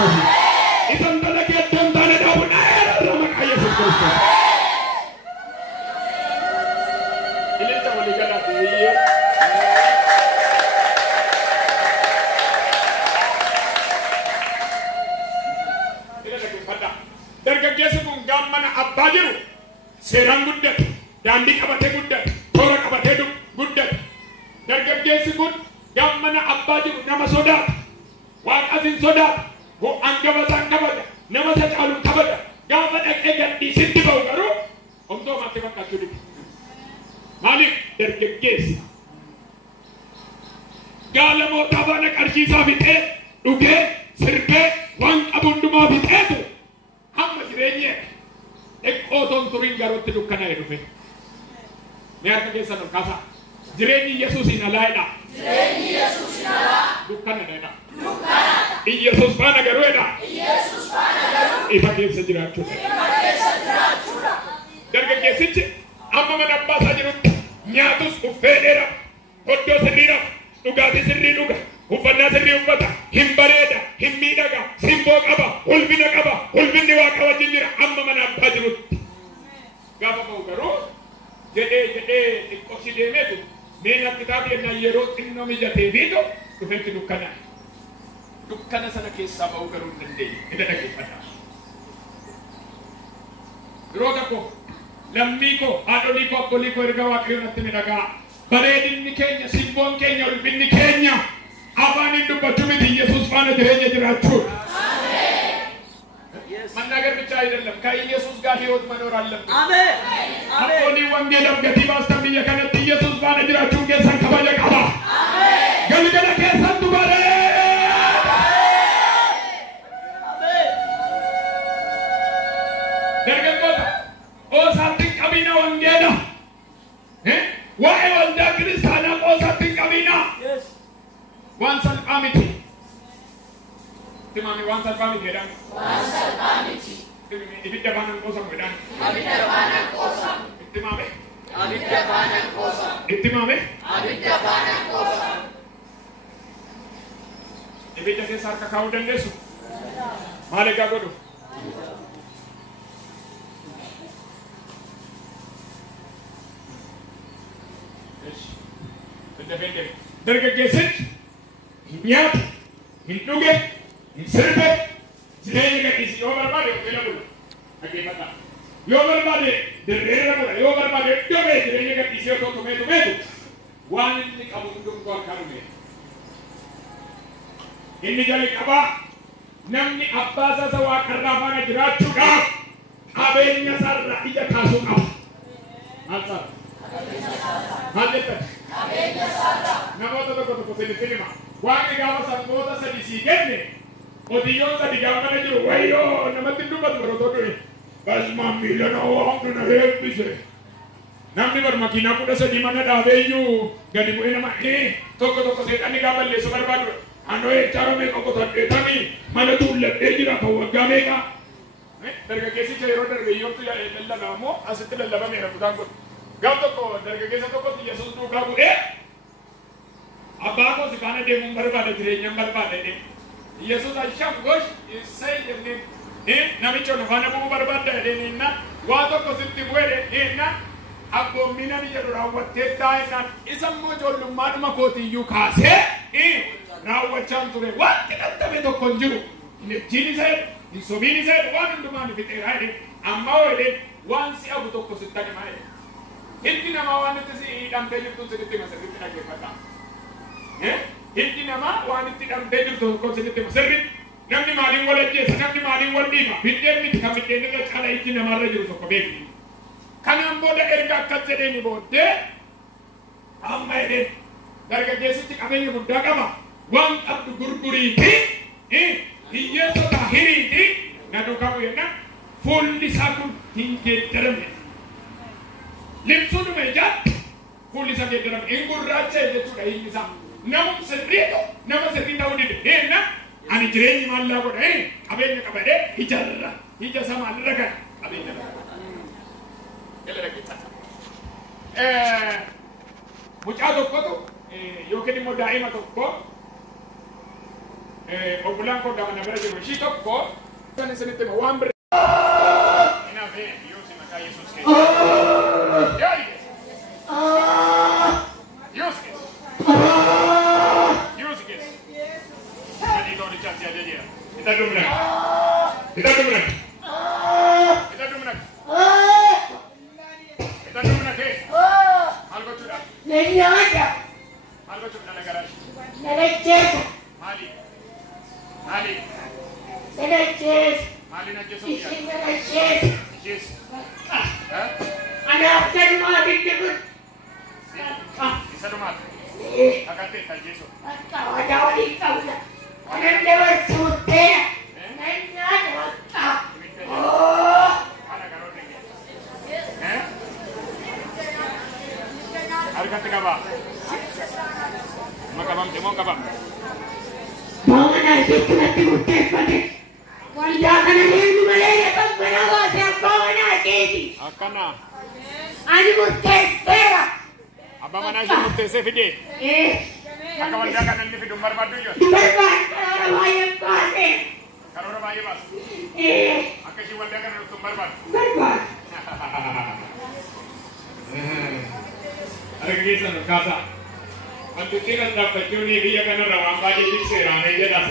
Kristos. Isan dalagi addon taane dhaabun ayyaana maqaa Yesuus Kristos. Ililcha walii galaa kuyyee. Dargaggeessi kun gammana abbaa jiru seeraan guddate, daandii qabatee guddate, toora qabatee guddate. Dargaggeessi kun gammana abbaa jiru nama sodaata, waaqas hin sodaata, hangaba isaan kabada, nama isa caalu kabada. Gaafa dhaqee gadhiisitti ba'u garuu homtuu maatti fakkaachuu dhibu. Maaliif dargaggeessi gaalamoota afaan qarshiisaa fixee dhugee sirbee waan qabu hundumaa fixeetu hamma jireenya eqqootoon turiin garootti dukkana'ee dhufe. Mee harka keessan ol kaasaa. Jireenyi Yesuusiin alaa'edha. Jireenyi Yesuusiin alaa. Dukkanadha. Dukkana. Yesuus faana garuudha. Yesuus faana garuu. Ifa keessa jiraachuudha. Ifa keessa jiraachuudha. Dargaggeessichi amma mana abbaa isaa jirutti nyaatus uffeedheera, hoddoo sirriidha, dhugaatii sirrii dhuga, uffannaa sirrii uffata, hin bareeda, hin miidhaga, simboo qaba, ulfina qaba, ulfinni Waaqa wajjin jira amma mana abbaa jirutti. Gaafa ba'u garuu jedhee xiqqooshi deemeetu meena kitaaba yennaa yeroo xinnoo mijatee fiitu dhufetti dukkana. Dukkana sana keessaa ba'uu garuu hin dandeenye. Ida dhaggeeffadha. Yeroo tokko lammii koo, haadholii koo, abbolii koo erga Waaqayyoon natti midhagaa. Bareedinni keenya, simboon keenya, ulfinni keenya afaanin dubbachuu miti Yesuus faana jireenya jiraachuudha. መናገር ብቻ አይደለም ከኢየሱስ ጋር ህይወት መኖር አለበት። አሜን አሜን። አሁን ወንጌል ገቲ ባስተምየ ከነት ኢየሱስ ባለ ጅራቹን ከሰን ከባለ ቀባ አሜን። ገልገለ ከሰን ዱባለ አሜን። ደርገቆታ ኦሳትን ቀቢና ወንጌላ ዋይ ወልዳ ክርስቲያና ኦሳትን ቀቢና ዋንሰል ቃሚቲ Timami wansa pami gedan. Wansa pami ti. Ibidda banan kosa gedan. Ibidda banan kosa. Timame. Ibidda banan kosa. Timame. Ibidda banan kosa. Ibidda ke sarka kau dandesu. Male gagodu. Yes. Bende. Dargaggeessit nyaat hin dhuge sirbe jireenya gadhiisi yoo barbaade ofiila bula dhaggeeffadha. Yoo barbaade dirreera bula yoo barbaade iddoo bee jireenya gadhiisee otoo tumeetu waan inni qabu hundumtuu harkaa dhume. Inni jalqabaa namni abbaa isaa Waaqarraa faana jiraachuudhaaf qabeenya isaarraa ija kaasuu qaba. Maal isaa? Maal jettan? Qabeenya isaarraa. Namoota tokko sinitti hima. Waaqni gaafa sangoota sadii sii kenne Odiyyoon sadi gaafana jiru wayyoo namatti dubbatu barootoo dhufe basmaan miilana waaqni na eebbise. Namni bar makiinaa 13 mana dhaabeeyyuu gadi bu'ee nama tokko seexanni gaafa balleessu barbaadu handoo hektaara meeqa qotadheetanii mana tuulladhee jira kan waggaa meeqa. Dargaggeessicha yeroo dargaggeessotu lallabaa immoo asitti lallabameera kutaan godhu. Gaaf tokko dargaggeessa tokkotti Yesuus duukaa bu'ee abbaa koo si faana deemuun barbaada jireenyaan barbaada jedhee. Yesuus asham gosh isay jenne namicha no fana bu'uu barbaada jedheenna waa tokko sitti bu'ee jedheenna abboommina biyya raawwattee taa'inaan isa immoo ijoollummaadhuma kootiyyuu kaasee raawwachaan ture wanti dadhabe tokko hin jiru hin ejjiin isa jedhu hin sobiin isa jedhu waan hundumaan fixeeraa jedhe amma jedhe waan si abu tokko sitti himaa jedhe hindi namaa waan itti si hidhamtee jirtu sitti hima sirriitti dhaggeeffadhaa. Hindi namaa waan itti hidhamtee jirtu tokko sitti hima sirriitti namni maaliin wal ajjeessa namni maaliin wal dhiiba biddeen miti kan biddeen irra caala itti namarra jiru tokko beekni. Kanaan booda erga akkas jedheenii booddee amma jedheen dargaggeessichi qabeenya guddaa qaba waan qabdu gurguriiti hiyyeessota hiriiti na duukaa bu'eenna fuulli isaa kun hin geeddarame libsuudhuma ijaatti fuulli isaa geeddarame hin gurraacha'e jechuudha hiikni isaa nama sirrii ta'uu dide ani jireenyi maallaa godha qabeenya qabadhee ijarra ija isaa maalirra kana qabeenya mucaa tokkotu yookiin immoo daa'ima tokko Obbolaan koo gama na bira jiru ishii tokko kan isinitti hima waan bira. Inaafee yoo si maqaa Yesuus keessa. Yesuus keessa. Jadi kau dicari aja dia. Kita dumrak. Kita dumrak. Kita dumrak. Kita dumrak ke? Algo sudah. नहीं आता Algo sudah negara. नहीं chess Mali. Mali. नहीं chess Mali nak Yesus इसी ya. में chess Yes. Hah? अरे अक्सर मार देते कुछ Bisa rumah. Akan teh Yesus. तावा जावा नहीं करना अरे लेवर सूते नहीं ना होता ओह Mana karo tinggi? Harga tiga ba? Makabam jemo kabam. भावना जितना टूटे पड़े कौन जाकर नहीं मिलेगा तब बना हुआ से भावना देती Akana. आज मुझसे तेरा Abang mana sih mesti sefide? Akawan jangan nanti video barbadu yo. बर्बाद करा भाई पासे Kalau orang bayi bas. Akan si wanda kan untuk barbad. बर्बाद Harga kita nak kata. Untuk kita dapat juni dia kan orang bayi di serana dia dah.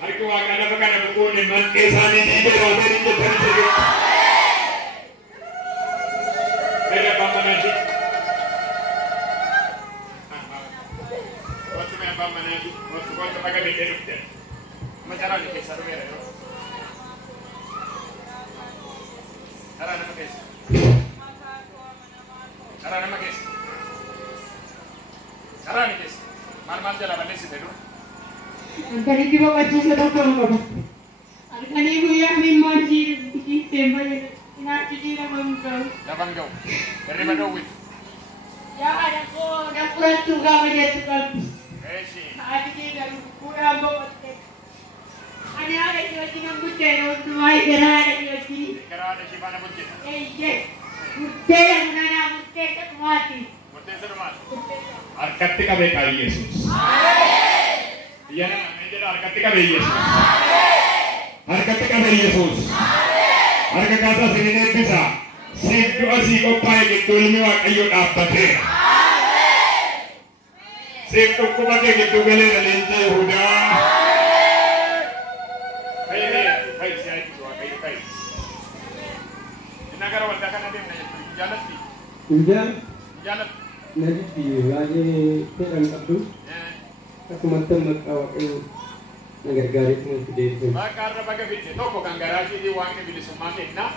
Harga warga nak kan buku ni manke sana ni dia orang ni dia kan jadi. Ada apa nanti? Waktu apa nanti? Waktu pakai di hidup dia. Macam mana ni kisah rumah itu? Ara nama kisah. Ara nama kisah. Ara ni kisah. Mal jalan mana sih tu? अंतर की वो बच्चे से तो कौन करो अरे हुई अपनी मर्जी की टेम्पर इन आपकी चीज़ हम करो Jangan jauh. Dari mana wit? या ada को ना पूरा चुका बजे चुका Esi. आज की ना पूरा बहुत अरे आगे जो चीज़ हम बुझे रो तुम्हारी करा रही है चीज़ Kerana si mana buncit? ये बुझे ना ना बुझे तो तुम्हारी Buncit serumat. Arkatika bekai Yesus. Iya na, medyo arkatika bekai Yesus. Arkatika bekai Yesus. Arka kata sini bisa. Situ asih kopai gitu lima kayu dapat. Situ kopai gitu beli lente huda. Hai siapa itu kayu kayu. Negara wanda kan ada yang jalan di. Hujan Jalan. nanti lagi terang abdu aku mantan awak itu negara garis nanti dia Karena bagai video, toko kan garasi di wangi bili semakin na.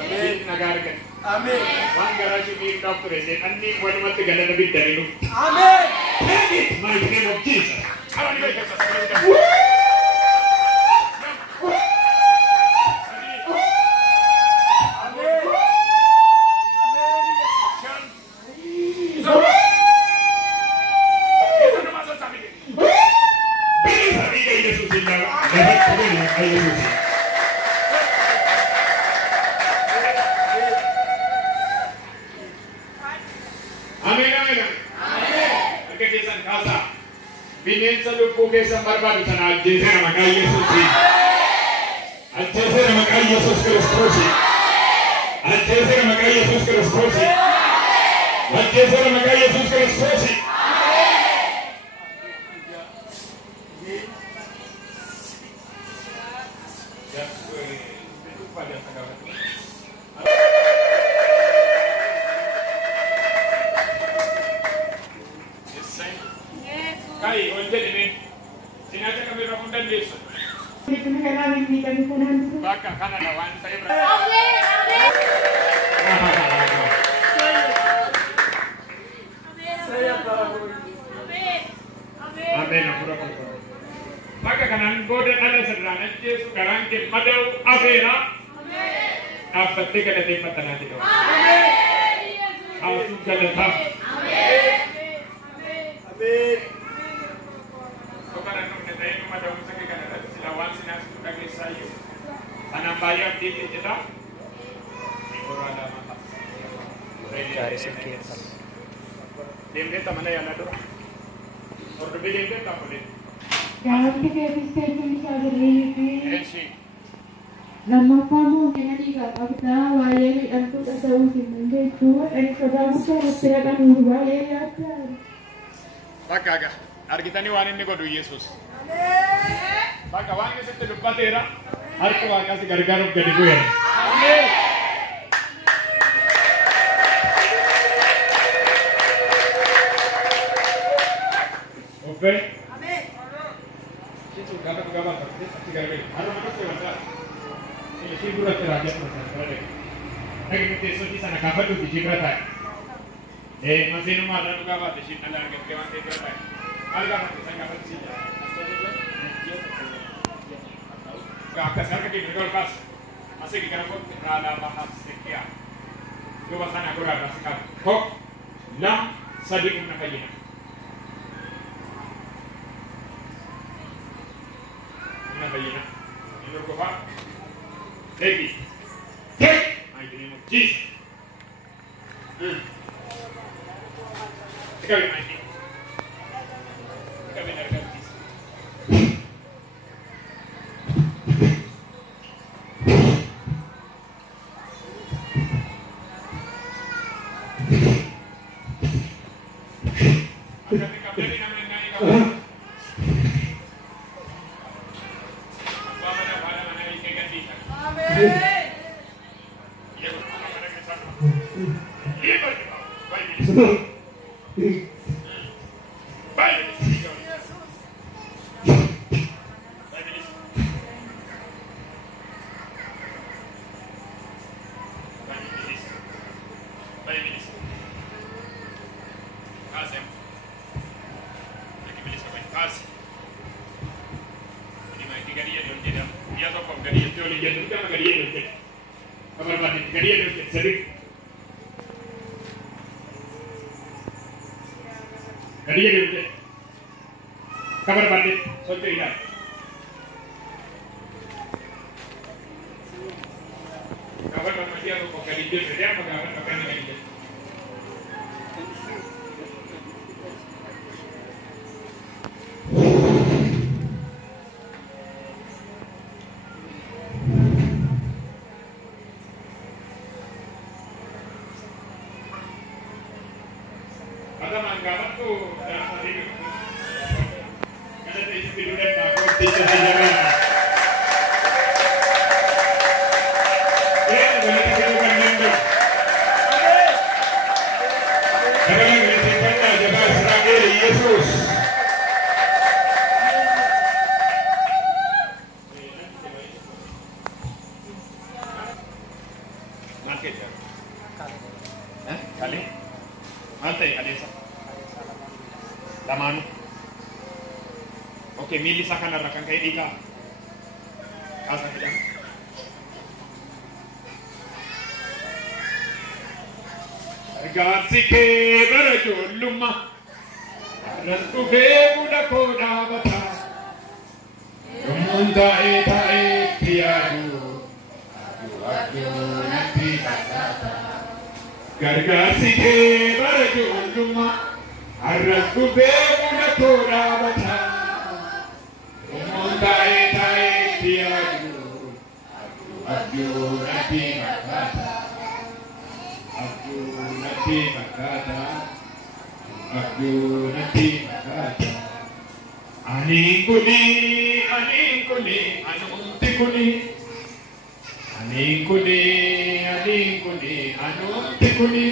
Amin negara kan. Amin. Wang garasi di dokter ini, andi wali mati gala nabi dari lu. Amin. Hey, my name of Jesus. Kalau ni baik kita. Binensa lupu kesan barbadu sana ajese nama kaya Yesus. Ajese nama kaya Yesus Kristus. Ajese nama kaya Yesus Kristus. Ajese nama kaya Yesus Kristus. Kai, onde ini? Sinaja kami ramundan desa. कितने कला भी कभी करा Baka kana lawan saya ber. आमीन Amin. Apura apura. Baka kanan goda ada sederhana Yesus sekarang ke madau akhira. Apa tiga detik patah itu. Langsung ke depan. Amin. Sekarang nung netayin nung madau sakit kana silawan sinas kami sayu. Tanam bayam di kita. Ora ada mata. Dari sekitar. Dem deta mana ya nado. Or bebe dem deta boleh. Gaafni keessatti isaa jireenyi fi Eshi. lammaffaa mootummaa dhiigaa qabdaa waa'ee miidhamtoota ta'uu hin dandeessu ani sodaa guddaa irratti dhaqanuuf baay'ee yaaddaa. Bakka argitanii waan inni godhu Yesuus. Bakka waan keessatti dubbateera harka waaqaas gargaaruuf gadi bu'eera. Ofe. Itu kata pegabat, itu garbe. Harus masuk ke mana? Ini sih buat terakhir masalah. Lagi kita di sana kapan tuh di berata? Masih nomor ada pegabat di sini ada yang kewan di berata. Harga masih saya kapan sih? Gak sekarang kita berkol pas. Masih kita kok rada bahas sekian. Coba sana aku rada sekarang. Kok? Nah, sadik mana kayaknya? Bayina. Ini ko pa. Take it. Take. I the name of Jesus. Ikaw yung mighty. Ikaw yung naragam Jesus. Kapatid naman na ikaw. Kabar bandit, soalnya ini. Kabar bandit dia tu pakai dia, dia apa kabar pakai dia? Ada manggalan tu dalam hati itu. Oke, milih sakan rakan kayak Ika. Asa kita. Gasi ke berjuluma, rantu ke muda koda bata. Rumunda eta tiadu, adu nanti kata. Gargasi ke berjuluma, rantu ke muda koda bata. Tae tae tiadu, adu nanti kata, adu nanti kata, adu nanti kata. Aning kuni, anunti kuni, aning kuni, anunti kuni.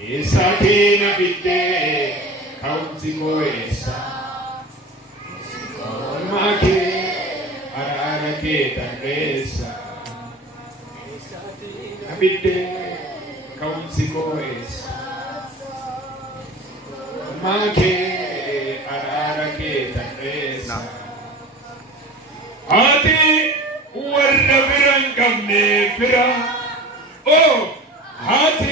Esa tina bide, kaum siko esa. Maki ara ke tanresa abide kaum sikoes Maki ara ke tanresa ati warna birang kamne fira oh ati